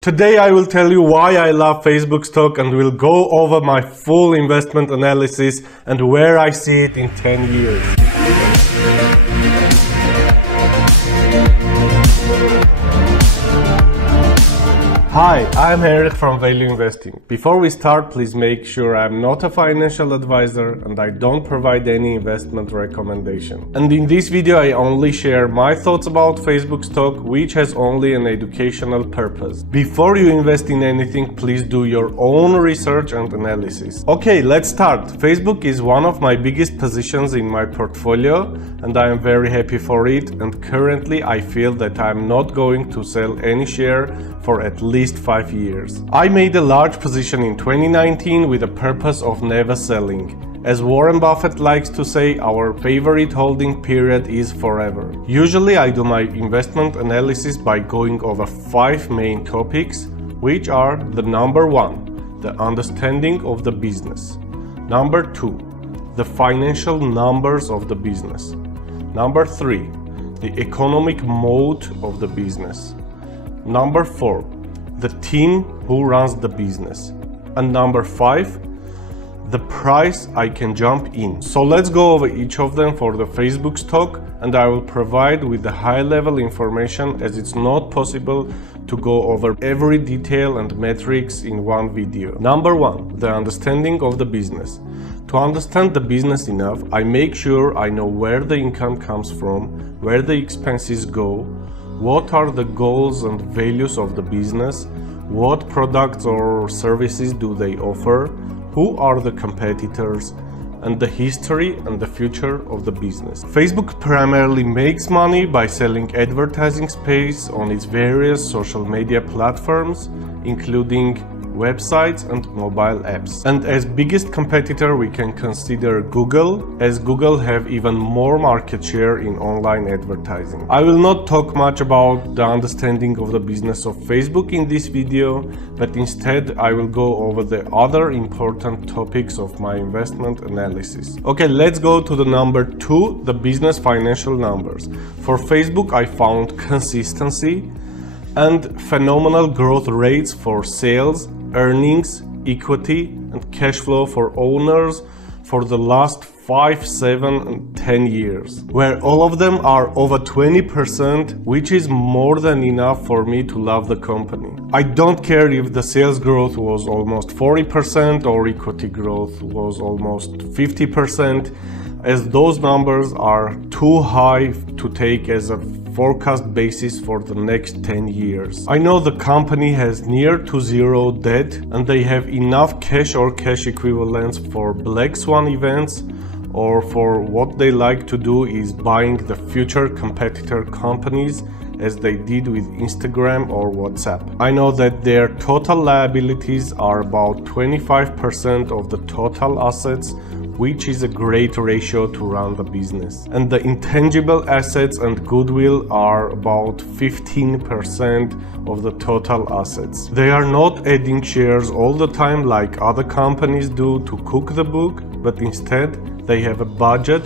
Today I will tell you why I love Facebook stock and will go over my full investment analysis and where I see it in 10 years. Hi, I'm Henrik from Value Investing. Before we start, please make sure I'm not a financial advisor and I don't provide any investment recommendation. And in this video, I only share my thoughts about Facebook stock, which has only an educational purpose. Before you invest in anything, please do your own research and analysis. Okay, let's start. Facebook is one of my biggest positions in my portfolio and I am very happy for it, and currently I feel that I'm not going to sell any share for at least 5 years. I made a large position in 2019 with the purpose of never selling. As Warren Buffett likes to say, our favorite holding period is forever. Usually I do my investment analysis by going over 5 main topics, which are the number 1, the understanding of the business. Number 2, the financial numbers of the business. Number 3, the economic moat of the business. Number 4, the team who runs the business. And number 5, the price I can jump in. So let's go over each of them for the Facebook stock, and I will provide with the high level information as it's not possible to go over every detail and metrics in one video. Number 1, the understanding of the business. To understand the business enough, I make sure I know where the income comes from, where the expenses go, what are the goals and values of the business, what products or services do they offer, who are the competitors, and the history and the future of the business. Facebook primarily makes money by selling advertising space on its various social media platforms, including websites and mobile apps. And as biggest competitor we can consider Google, as Google have even more market share in online advertising. I will not talk much about the understanding of the business of Facebook in this video, but instead I will go over the other important topics of my investment analysis. Okay, let's go to the number 2, the business financial numbers. For Facebook I found consistency and phenomenal growth rates for sales, earnings, equity, and cash flow for owners for the last 5, 7, and 10 years, where all of them are over 20%, which is more than enough for me to love the company. I don't care if the sales growth was almost 40% or equity growth was almost 50%, as those numbers are too high to take as a forecast basis for the next 10 years. I know the company has near to zero debt and they have enough cash or cash equivalents for black swan events, or for what they like to do is buying the future competitor companies as they did with Instagram or WhatsApp. I know that their total liabilities are about 25% of the total assets, which is a great ratio to run the business. And the intangible assets and goodwill are about 15% of the total assets. They are not adding shares all the time like other companies do to cook the book, but instead they have a budget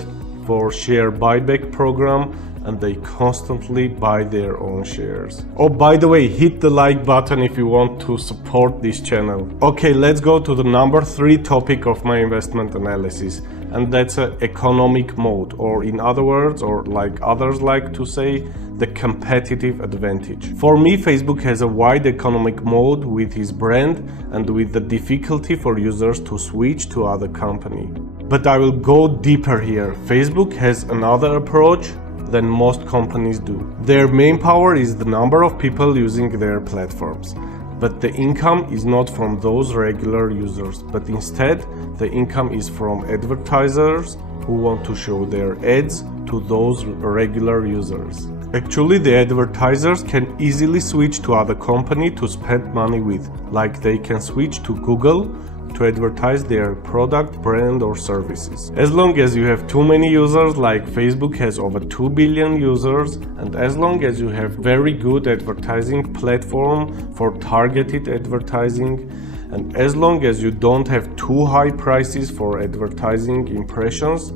for share buyback program and they constantly buy their own shares. Oh, by the way, hit the like button if you want to support this channel. Okay, let's go to the number 3 topic of my investment analysis, and that's an economic moat, or in other words, or like others like to say, the competitive advantage. For me, Facebook has a wide economic moat with his brand and with the difficulty for users to switch to other company. But I will go deeper here. Facebook has another approach than most companies do. Their main power is the number of people using their platforms. But the income is not from those regular users, but instead the income is from advertisers who want to show their ads to those regular users. Actually, the advertisers can easily switch to other company to spend money with, like they can switch to Google to advertise their product, brand or services. As long as you have too many users, like Facebook has over 2 billion users, and as long as you have very good advertising platform for targeted advertising, and as long as you don't have too high prices for advertising impressions,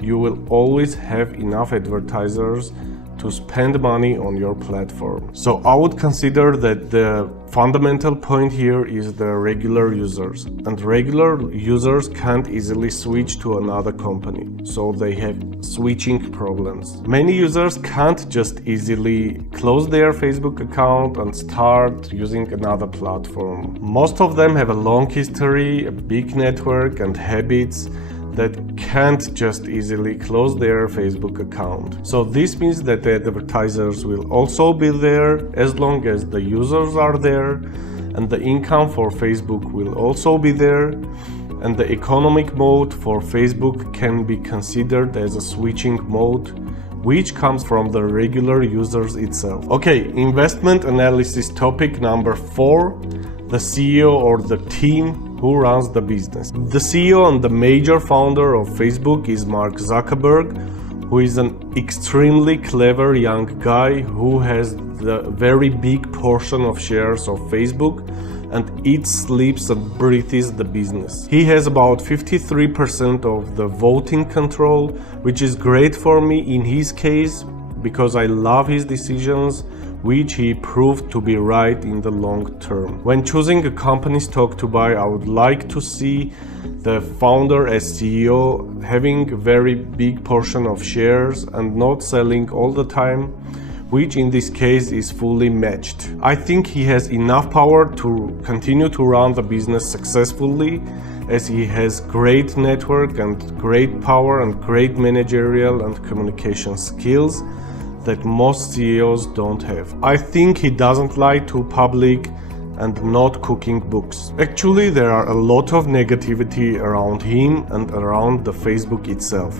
you will always have enough advertisers to spend money on your platform. So I would consider that the fundamental point here is the regular users, and regular users can't easily switch to another company, so they have switching problems. Many users can't just easily close their Facebook account and start using another platform. Most of them have a long history, a big network and habits that can't just easily close their Facebook account. So this means that the advertisers will also be there as long as the users are there, and the income for Facebook will also be there, and the economic moat for Facebook can be considered as a switching moat, which comes from the regular users itself. Okay, investment analysis topic number 4, the CEO or the team who runs the business. The CEO and the major founder of Facebook is Mark Zuckerberg, who is an extremely clever young guy who has the very big portion of shares of Facebook and eats, sleeps and breathes the business. He has about 53% of the voting control, which is great for me in his case because I love his decisions, which he proved to be right in the long term. When choosing a company stock to buy, I would like to see the founder as CEO having a very big portion of shares and not selling all the time, which in this case is fully matched. I think he has enough power to continue to run the business successfully, as he has great network and great power and great managerial and communication skills that most CEOs don't have. I think he doesn't lie to public and not cooking books. Actually, there are a lot of negativity around him and around the Facebook itself.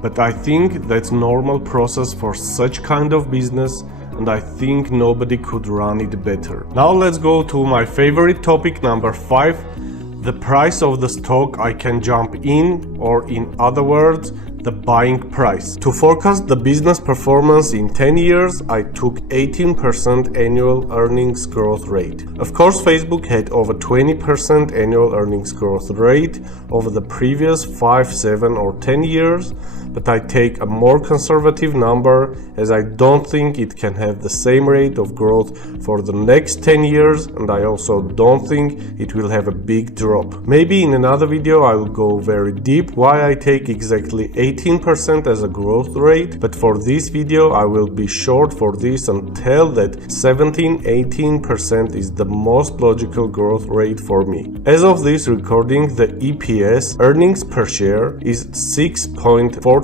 But I think that's normal process for such kind of business, and I think nobody could run it better. Now let's go to my favorite topic number 5, the price of the stock I can jump in, or in other words, the buying price. To forecast the business performance in 10 years, I took 18% annual earnings growth rate. Of course, Facebook had over 20% annual earnings growth rate over the previous 5, 7 or 10 years, but I take a more conservative number as I don't think it can have the same rate of growth for the next 10 years, and I also don't think it will have a big drop. Maybe in another video I will go very deep why I take exactly 18% as a growth rate, but for this video I will be short for this and tell that 17-18% is the most logical growth rate for me. As of this recording, the EPS, earnings per share, is $6.43.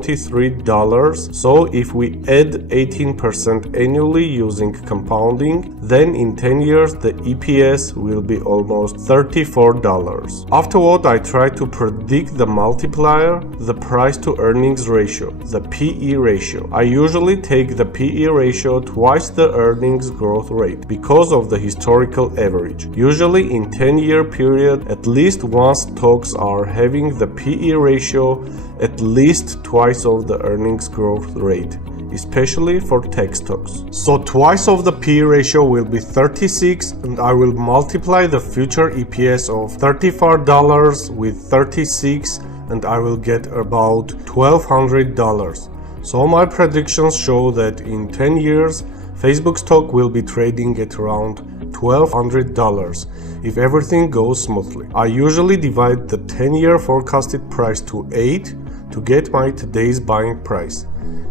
So if we add 18% annually using compounding, then in 10 years the EPS will be almost $34. Afterward, I try to predict the multiplier, the price to earnings ratio, the PE ratio. I usually take the PE ratio twice the earnings growth rate because of the historical average. Usually in 10-year period, at least one stocks are having the PE ratio at least twice of the earnings growth rate, especially for tech stocks. So twice of the PE ratio will be 36, and I will multiply the future EPS of $34 with 36, and I will get about $1,200. So my predictions show that in 10 years, Facebook stock will be trading at around $1,200 if everything goes smoothly. I usually divide the 10-year forecasted price to 8 to get my today's buying price.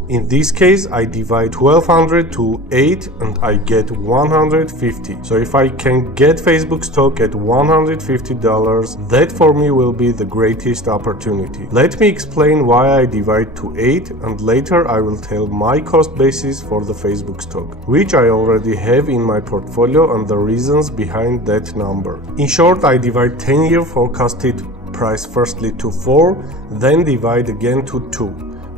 In this case, I divide 1200 to 8 and I get 150. So if I can get Facebook stock at $150, that for me will be the greatest opportunity. Let me explain why I divide to 8, and later I will tell my cost basis for the Facebook stock, which I already have in my portfolio, and the reasons behind that number. In short, I divide 10-year forecasted price firstly to 4, then divide again to 2,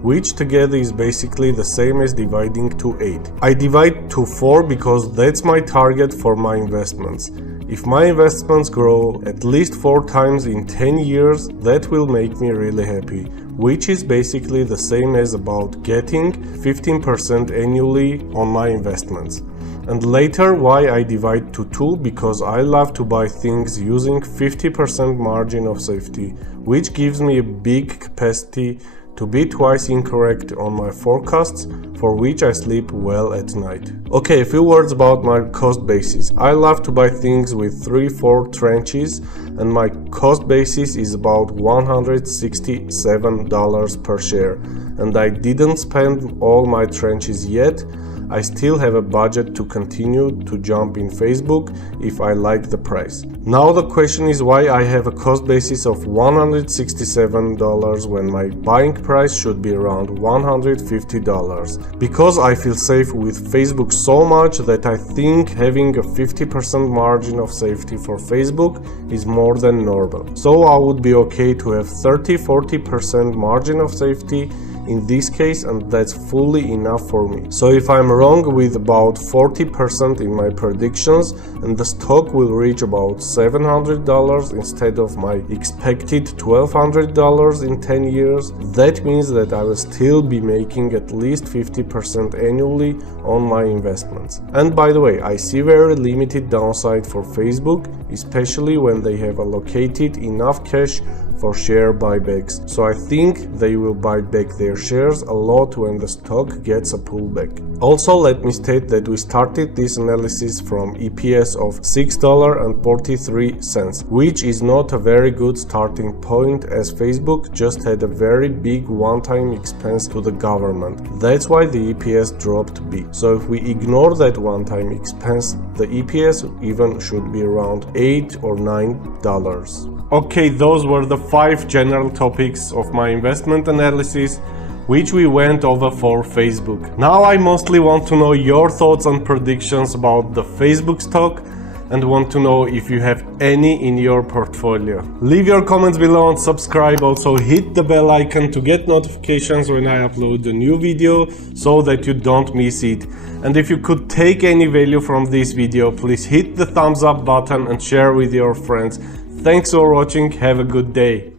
which together is basically the same as dividing to 8. I divide to 4 because that's my target for my investments. If my investments grow at least 4 times in 10 years, that will make me really happy, which is basically the same as about getting 15% annually on my investments. And later, why I divide to 2, because I love to buy things using 50% margin of safety, which gives me a big capacity to be twice incorrect on my forecasts, for which I sleep well at night. Okay, a few words about my cost basis. I love to buy things with 3-4 tranches, and my cost basis is about $167 per share, and I didn't spend all my tranches yet. I still have a budget to continue to jump in Facebook if I like the price. Now the question is why I have a cost basis of $167 when my buying price should be around $150. Because I feel safe with Facebook so much that I think having a 50% margin of safety for Facebook is more than normal. So I would be okay to have 30-40% margin of safety in this case, and that's fully enough for me. So if I'm wrong with about 40% in my predictions and the stock will reach about $700 instead of my expected $1,200 in 10 years, that means that I will still be making at least 50% annually on my investments. And by the way, I see very limited downside for Facebook, especially when they have allocated enough cash for share buybacks, so I think they will buy back their shares a lot when the stock gets a pullback. Also, let me state that we started this analysis from EPS of $6.43, which is not a very good starting point as Facebook just had a very big one-time expense to the government. That's why the EPS dropped big. So if we ignore that one-time expense, the EPS even should be around $8 or $9. Okay, those were the 5 general topics of my investment analysis, which we went over for Facebook. Now I mostly want to know your thoughts and predictions about the Facebook stock and want to know if you have any in your portfolio. Leave your comments below and subscribe. Also hit the bell icon to get notifications when I upload a new video so that you don't miss it. And if you could take any value from this video, please hit the thumbs up button and share with your friends. Thanks for watching, have a good day.